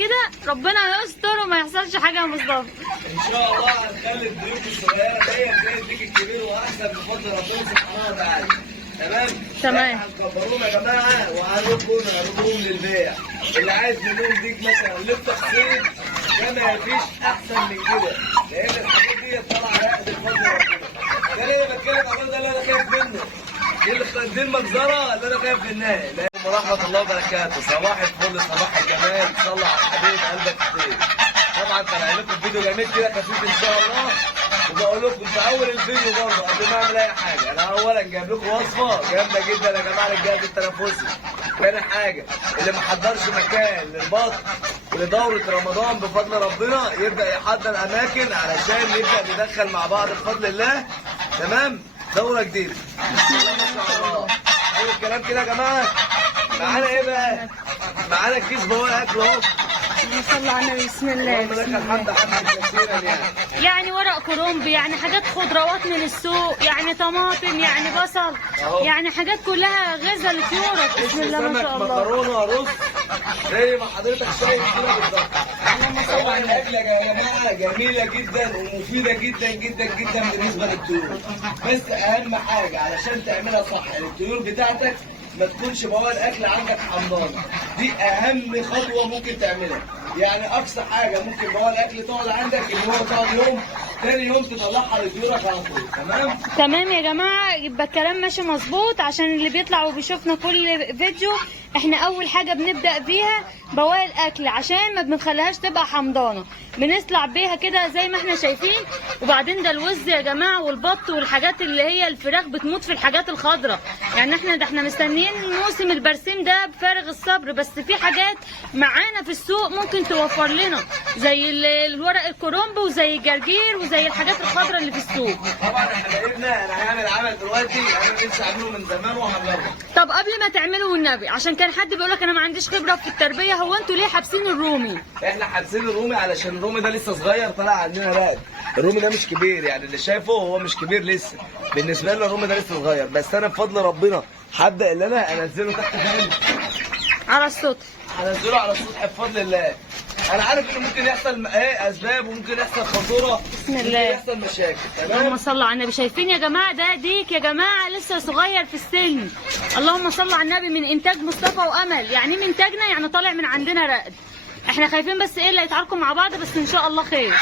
كده ربنا يستر وما يحصلش حاجه يا مصطفى. ان شاء الله هنخلي الضيوف الصغيره ديت زي الديك الكبير واحسن بفضل ربنا سبحانه وتعالى. تمام. هنكبروهم يا جماعه وهنردهم للبيع. اللي عايز منهم ديك مثلا للتخسير ده ما فيش احسن من كده، لان الحاجات ديت طالعه عقد بفضل ربنا. ده اللي انا بتكلم عنه، ده اللي انا خايف منه. دي المجزره اللي انا خايف منها. ورحمه الله وبركاته. صباح الفل، صباح الجمال. صلى على الحبيب قلبك كتير. طبعا طالع لكم فيديو جميل كده خفيف ان شاء الله، وبقول لكم في اول الفيديو برضه قبل ما اعمل اي حاجه، انا اولا جايب لكم وصفه جامده جدا يا جماعه للجهاز التنفسي. تاني حاجه اللي ما حضرش مكان للبطن ولدوره رمضان بفضل ربنا يبدا يحضر اماكن علشان نبدا ندخل مع بعض بفضل الله. تمام؟ دوره جديده. بسم الله ما شاء الله. اول الكلام كده يا جماعه. معانا ايه بقى؟ معانا كيس بواقي اكل اهو. صلى على النبي. بسم الله. اللهم لك الحمد حمدا كثيرا يعني ورق كرنب، يعني حاجات خضروات من السوق، يعني طماطم، يعني بصل، يعني حاجات كلها غذاء لطيورك. بسم الله ما شاء الله. مكرونه رز زي ما حضرتك شايف كده بالظبط. طبعا الاكله يا جماعه جميله جدا ومفيده جدا جدا جدا بالنسبه للطيور، بس اهم حاجه علشان تعملها صح الطيور بتاعتك ما تكونش بواقي الاكل عندك حمضانه. دي اهم خطوه ممكن تعملها. يعني اقصى حاجه ممكن بواقي الاكل تقعد عندك اللي هو تقعد يوم، تاني يوم تطلعها لطيورك على طول. تمام؟ تمام يا جماعه، يبقى الكلام ماشي مظبوط. عشان اللي بيطلع وبيشوفنا كل فيديو، احنا اول حاجه بنبدا بيها بواقي الاكل عشان ما بنخليهاش تبقى حمضانه، بنطلع بيها كده زي ما احنا شايفين. وبعدين ده الوز يا جماعه والبط والحاجات اللي هي الفراخ بتموت في الحاجات الخضراء. يعني احنا مستنيين موسم البرسيم ده بفارغ الصبر، بس في حاجات معانا في السوق ممكن توفر لنا زي الورق الكرنب وزي الجرجير وزي الحاجات الخضراء اللي في السوق. طبعا احنا لقينا انا هعمل عمل دلوقتي انا لسه عامله من زمان وهعمله. طب قبل ما تعملوا والنبي، عشان كان حد بيقول لك انا ما عنديش خبره في التربيه، هو انتوا ليه حابسين الرومي؟ احنا حابسين الرومي علشان الرومي ده لسه صغير طلع عندنا رقد. الرومي ده مش كبير، يعني اللي شايفه هو مش كبير لسه بالنسبه لنا. الرومي ده لسه صغير، بس انا بفضل ربنا هبدا اللي انا انزله تحت فين؟ على السطح. هنزله على السطح بفضل الله. انا عارف ان ممكن يحصل اسباب وممكن يحصل خطوره، بسم الله، ممكن يحصل مشاكل. تمام؟ اللهم صل على النبي. شايفين يا جماعه ده ديك يا جماعه لسه صغير في السن. اللهم صل على النبي. من انتاج مصطفى وامل. يعني من انتاجنا، يعني طالع من عندنا رقد. احنا خايفين بس ايه اللي يتعاركوا مع بعض، بس ان شاء الله خير.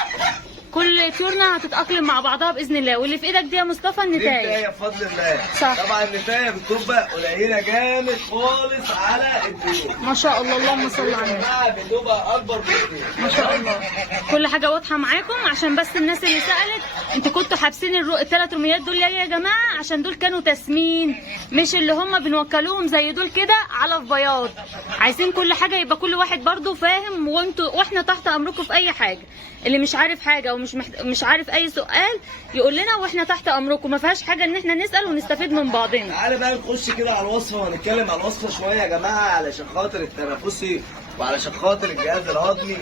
كل طيورنا هتتاقلم مع بعضها باذن الله. واللي في ايدك دي يا مصطفى النتايه. النتايه بفضل الله. صح. طبعا النتايه بتبقى قليله جامد خالص على الطيور. ما شاء الله. اللهم صل على النبي. بتبقى اكبر بكتير. ما شاء الله. كل حاجه واضحه معاكم. عشان بس الناس اللي سالت انتوا كنتوا حابسين الثلاث رميات دول ليه يا جماعه؟ عشان دول كانوا تسمين، مش اللي هم بنوكلوهم زي دول كده على في بياض. عايزين كل حاجه يبقى كل واحد برضو فاهم، واحنا تحت امركم في اي حاجه. اللي مش عارف حاجه ومش مش عارف اي سؤال يقول لنا، واحنا تحت امركم. ما فيهاش حاجه ان احنا نسال ونستفيد من بعضنا. تعالى بقى نخش كده على الوصفه ونتكلم على الوصفه شويه يا جماعه، علشان خاطر التنفسي وعلشان خاطر الجهاز الهضمي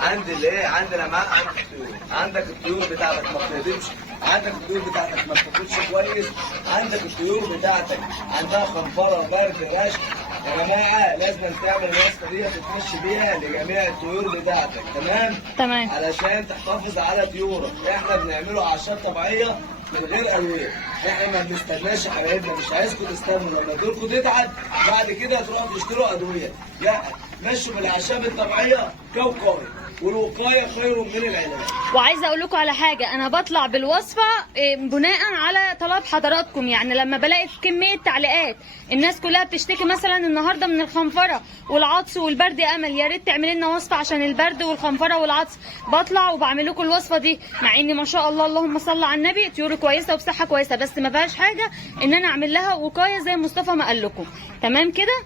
عند الايه، عند الامعاء، عند الطيور. عندك الطيور بتاعتك ما بتهضمش، عندك الطيور بتاعتك ما بتاكلش كويس، عندك الطيور بتاعتك عندها خنفره برد رشح. يا جماعه لازم تعمل الوصفه دي تتمشي بيها لجميع الطيور بتاعتك. تمام. علشان تحافظ على طيورك. احنا بنعمله اعشاب طبيعيه من غير ادويه. احنا ما بنستناش يا حبايبنا، مش عايزكم تستنوا لما طيوركم تتعب بعد كده تروحوا تشتروا ادويه. لا، مشوا بالاعشاب الطبيعيه كوقايه، والوقايه خير من العلاج. وعايزه اقول لكم على حاجه، انا بطلع بالوصفه بناء على طلب حضراتكم. يعني لما بلاقي في كميه تعليقات الناس كلها بتشتكي مثلا النهارده من الخنفره والعطس والبرد، يا امل يا ريت تعملي لنا وصفه عشان البرد والخنفره والعطس، بطلع وبعمل لكم الوصفه دي. مع اني ما شاء الله اللهم صل على النبي طيور كويسه وبصحه كويسه، بس ما فيهاش حاجه ان انا اعمل لها وقايه زي مصطفى ما قال لكم. تمام كده؟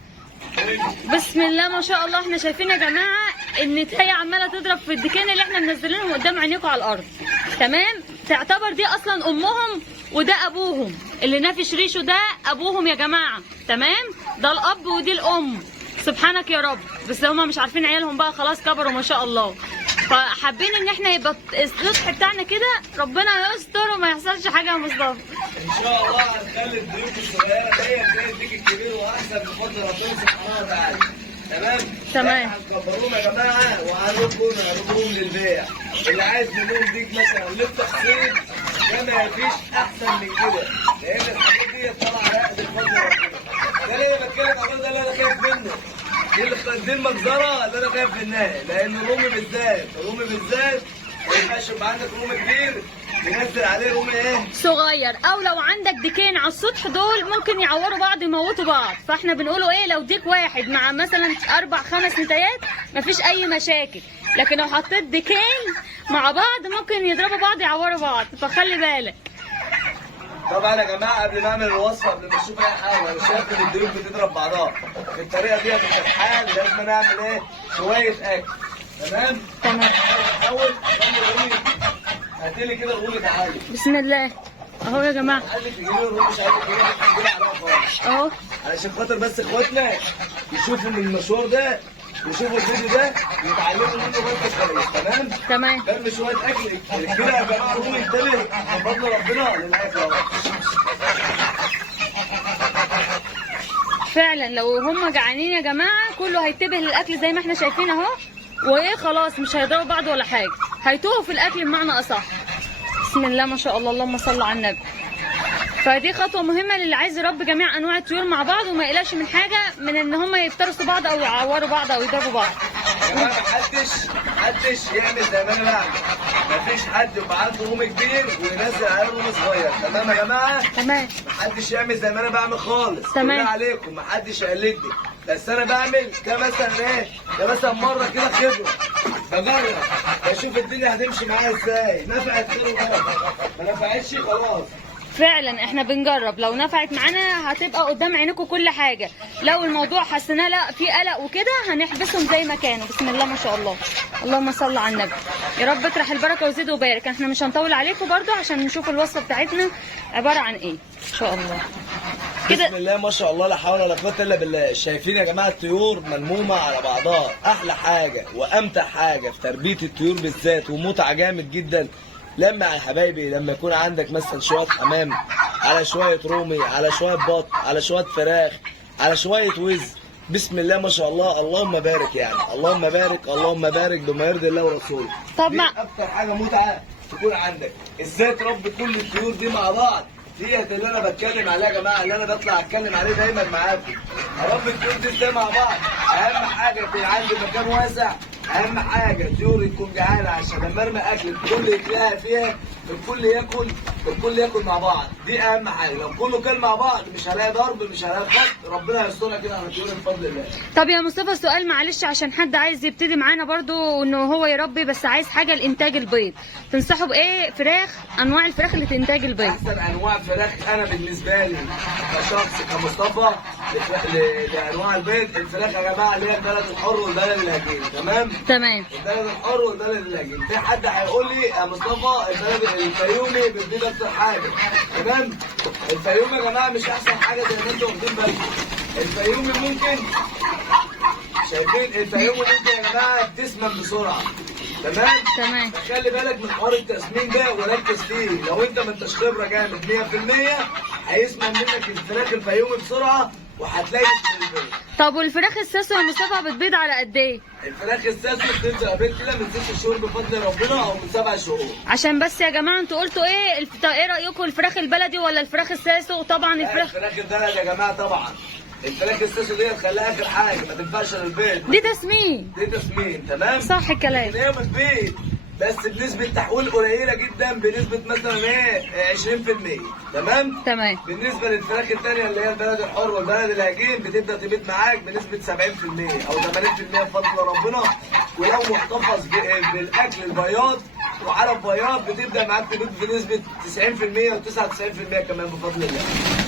بسم الله ما شاء الله. احنا شايفين يا جماعه ان هي عماله تضرب في الدكان اللي احنا منزلينهم قدام عينيكم على الارض. تمام؟ تعتبر دي اصلا امهم وده ابوهم، اللي نافش ريشه ده ابوهم يا جماعه. تمام؟ ده الاب ودي الام. سبحانك يا رب. بس هما مش عارفين عيالهم بقى خلاص كبروا ما شاء الله. فحابين ان احنا يبقى السطح بتاعنا كده ربنا يستر وما يحصلش حاجه يا مصطفى. ان شاء الله هنخلي الضيوف الصغيره ديت زي الديك الكبير واحسن بفضل ربنا سبحانه وتعالى. تمام. هنكبروهم يا جماعه وهنربهم للبيع. اللي عايز منهم ديك مثلا للتخصيص ده ما فيش احسن من كده، لان الحاجات دي طالعه عقد الفضل ربنا. ده اللي انا بتكلم عنه، ده اللي انا خايف منه. دي المجزره اللي انا خايف منها، لان الرومي بالذات ما ينفعش يبقى عندك رومي كبير تنزل عليه رومي ايه؟ صغير، او لو عندك ديكين على السطح دول ممكن يعوروا بعض يموتوا بعض، فاحنا بنقوله ايه، لو ديك واحد مع مثلا 4 5 نتايات مفيش اي مشاكل، لكن لو حطيت ديكين مع بعض ممكن يضربوا بعض يعوروا بعض، فخلي بالك. طبعا يا جماعه قبل ما اعمل الوصفه، قبل ما اشوف اي حاجه، انا شايف ان الديوك بتضرب بعضها بالطريقه دي، في الحال لازم نعمل ايه؟ شويه اكل. تمام؟ الاول هاتي لي كده الرومي تعالي. بسم الله اهو يا جماعه. عايزك تجيبي الرومي، مش عايزك تجيبي عليها خالص. اهو علشان خاطر بس اخواتنا يشوفوا من المشوار ده، يشوفوا الفيديو ده، يتعلموا منه بس كويس. تمام؟ برمي شويه اكل كده يا جماعه. الرومي ينتبه بفضل ربنا للاكل اهو. فعلا لو هم جعانين يا جماعه كله هيتبه للاكل زي ما احنا شايفين اهو، وايه خلاص مش هيضربوا بعض ولا حاجه، هيتوهوا في الاكل بمعنى اصح. بسم الله ما شاء الله، اللهم صل على النبي. فدي خطوه مهمه للي عايز يربي جميع انواع الطيور مع بعض، وما يقلقش من حاجه من ان هم يفترسوا بعض او يعوروا بعض او يضربوا بعض. يا جماعه محدش يعمل زي ما انا بعمل. مفيش حد يبقى عنده رومي كبير وينزل عليه رومي صغير. تمام يا جماعه؟ تمام. محدش يعمل زي ما انا بعمل خالص. تمام. بالله عليكم محدش يقلدني، بس انا بعمل ده مثلا ايه؟ ده مثلا مره كده خبره، بجرب بشوف الدنيا هتمشي معايا ازاي. نفعت خير وبركه، ما نفعتش خلاص. فعلا احنا بنجرب، لو نفعت معانا هتبقى قدام عينكم كل حاجه، لو الموضوع حسيناه لا في قلق وكده هنحبسهم زي ما كانوا. بسم الله ما شاء الله، اللهم صل على النبي. يا رب اطرح البركه وزيد وبارك. احنا مش هنطول عليكم برضو عشان نشوف الوصفه بتاعتنا عباره عن ايه ان شاء الله. كده بسم الله ما شاء الله، لا حول ولا قوه الا بالله. شايفين يا جماعه الطيور ملمومه على بعضها. احلى حاجه وامتع حاجه في تربيه الطيور بالذات، ومتعه جامد جدا لما يا حبايبي لما يكون عندك مثلا شويه حمام على شويه رومي على شويه بط على شويه فراخ على شويه وز. بسم الله ما شاء الله، اللهم بارك يعني، اللهم بارك اللهم بارك بما يرضي الله ورسوله. طب دي اكتر حاجه متعه تكون عندك، ازاي تربي كل الطيور دي مع بعض. ديت اللي انا بتكلم عليها يا جماعه، اللي انا بطلع اتكلم عليه دايما معاكم. اربي الطيور دي ازاي مع بعض. اهم حاجه يكون عندي مكان واسع، اهم حاجه الطيور تكون جعانه عشان لما ارمي اكل الكل يتلاقى فيها، الكل ياكل مع بعض. دي اهم حاجه. لو كله كل مع بعض مش هلاقي ضرب، مش هلاقي خط. ربنا يسترها كده على الطيور بفضل الله. طب يا مصطفى سؤال معلش، عشان حد عايز يبتدي معانا برضو انه هو يربي بس عايز حاجه لانتاج البيض، تنصحه بايه؟ فراخ، انواع الفراخ اللي تنتاج البيض. احسن انواع فراخ انا بالنسبه لي كشخص كمصطفى لانواع البيض، الفراخ يا جماعه اللي هي البلد الحر والبلد الهجين. تمام؟ البلد الحر والبلد الهجين. في حد هيقول لي يا مصطفى البلد الفيومي بتبيض اكتر حاجه. تمام؟ الفيومي يا جماعه مش احسن حاجه زي ما انتم واخدين بالكم. الفيومي ممكن، شايفين الفيومي ممكن يا جماعه تسمن بسرعه. تمام؟ خلي بالك من حوار التسمين ده وركز فيه. لو انت ما انتش خبره جامد 100% هيسمن منك الفراخ الفيومي بسرعه وهتلاقي البيض. طب والفراخ الساسو يا مصطفى بتبيض على قد ايه؟ الفراخ الساسو بتبدا بيض كده من 6 شهور بفضل ربنا، او من 7 شهور. عشان بس يا جماعه انتوا قلتوا ايه ايه رايكم، الفراخ البلدي ولا الفراخ الساسو؟ طبعا الفراخ البلدي يا جماعه طبعا. الفراخ الساسو دي خليها اخر حاجه، ما تنفعش للبيض. دي تسمين. تمام؟ صح الكلام. هي بتبيض بس بنسبة تحويل قليلة جدا، بنسبة مثلا ايه 20%. تمام؟ بالنسبة للفراخ الثانية اللي هي البلد الحر والبلد الهجين بتبدأ تبيض معاك بنسبة 70% أو 80% بفضل ربنا. ولو محتفظ بالأكل البياض وعلى البياض بتبدأ معاك تبيض بنسبة 90% و 99% كمان بفضل الله.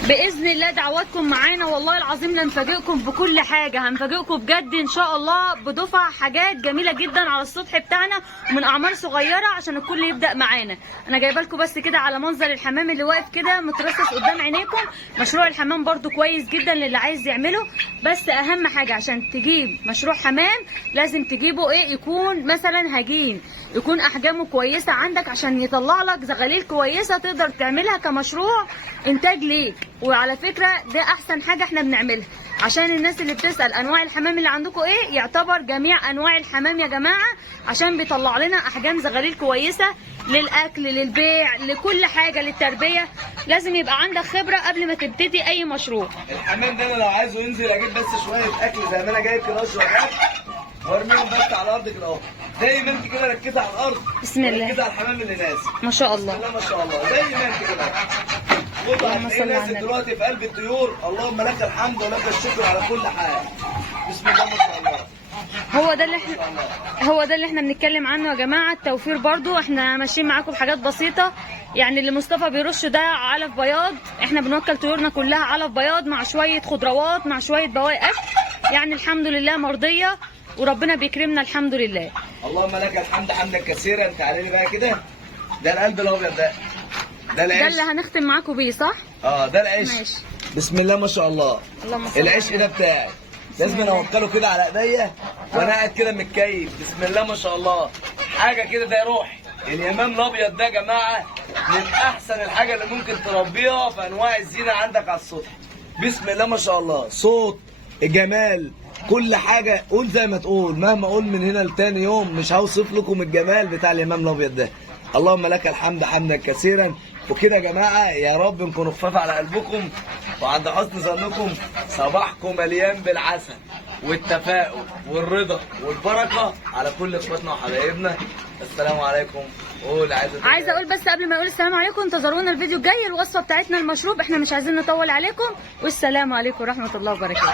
باذن الله دعواتكم معانا والله العظيم لنفاجئكم بكل حاجه، هنفاجئكم بجد ان شاء الله بدفع حاجات جميله جدا على السطح بتاعنا ومن اعمار صغيره عشان الكل يبدا معانا. انا جايبه لكم بس كده على منظر الحمام اللي واقف كده مترصص قدام عينيكم. مشروع الحمام برده كويس جدا للي عايز يعمله، بس اهم حاجه عشان تجيب مشروع حمام لازم تجيبه ايه، يكون مثلا هجين، يكون احجامه كويسه عندك عشان يطلع لك زغاليل كويسه تقدر تعملها كمشروع انتاج ليك. وعلى فكره ده احسن حاجه احنا بنعملها، عشان الناس اللي بتسال انواع الحمام اللي عندكم ايه، يعتبر جميع انواع الحمام يا جماعه، عشان بيطلع لنا احجام زغاليل كويسه للاكل للبيع لكل حاجه للتربيه. لازم يبقى عندك خبره قبل ما تبتدي اي مشروع. الحمام ده انا لو عايزه ينزل اجيب بس شويه اكل زي ما انا جايب كده وشويات وارميهم بس على الارض كده اهو، زي ما انت كده ركزي على الارض. بسم الله. ركزي على الحمام اللي نازل. ما شاء الله. بسم الله ما شاء الله، زي ما انت كده. اللهم صل على نازل النبي. دلوقتي في قلب الطيور، اللهم لك الحمد ولك الشكر على كل حال. بسم الله ما شاء الله. هو ده اللي احنا بنتكلم عنه يا جماعه. التوفير برضو احنا ماشيين معاكم بحاجات بسيطه، يعني اللي مصطفى بيرشه ده علف بياض، احنا بنوكل طيورنا كلها علف بياض مع شويه خضروات مع شويه بواقي اكل، يعني الحمد لله مرضيه وربنا بيكرمنا الحمد لله. اللهم لك الحمد حمدا كثيرا. تعالي لي بقى كده، ده القلب الابيض ده العيش. ده اللي هنختم معاكم بيه صح؟ ده العيش. ماشي. بسم الله ما شاء الله. اللهم صل على العيش ده بتاعي، لازم اوكله كده على ايديا وانا قاعد كده متكيف. بسم الله ما شاء الله، حاجه كده ده روحي. اليمام الابيض ده يا جماعه من احسن الحاجه اللي ممكن تربيها في انواع الزينه عندك على السطح. بسم الله ما شاء الله، صوت، جمال، كل حاجه. قول زي ما تقول، مهما اقول من هنا لتاني يوم مش هوصف لكم الجمال بتاع اليمام الابيض ده. اللهم لك الحمد حمدا كثيرا. وكده يا جماعه يا رب نكونوا خفاف على قلبكم وعند حسن ظنكم. صباحكم مليان بالعسل والتفاؤل والرضا والبركه على كل اخواتنا وحبايبنا. السلام عليكم. عايزه اقول بس قبل ما اقول السلام عليكم، انتظرونا الفيديو الجاي الوصفه بتاعتنا المشروب، احنا مش عايزين نطول عليكم، والسلام عليكم ورحمه الله وبركاته.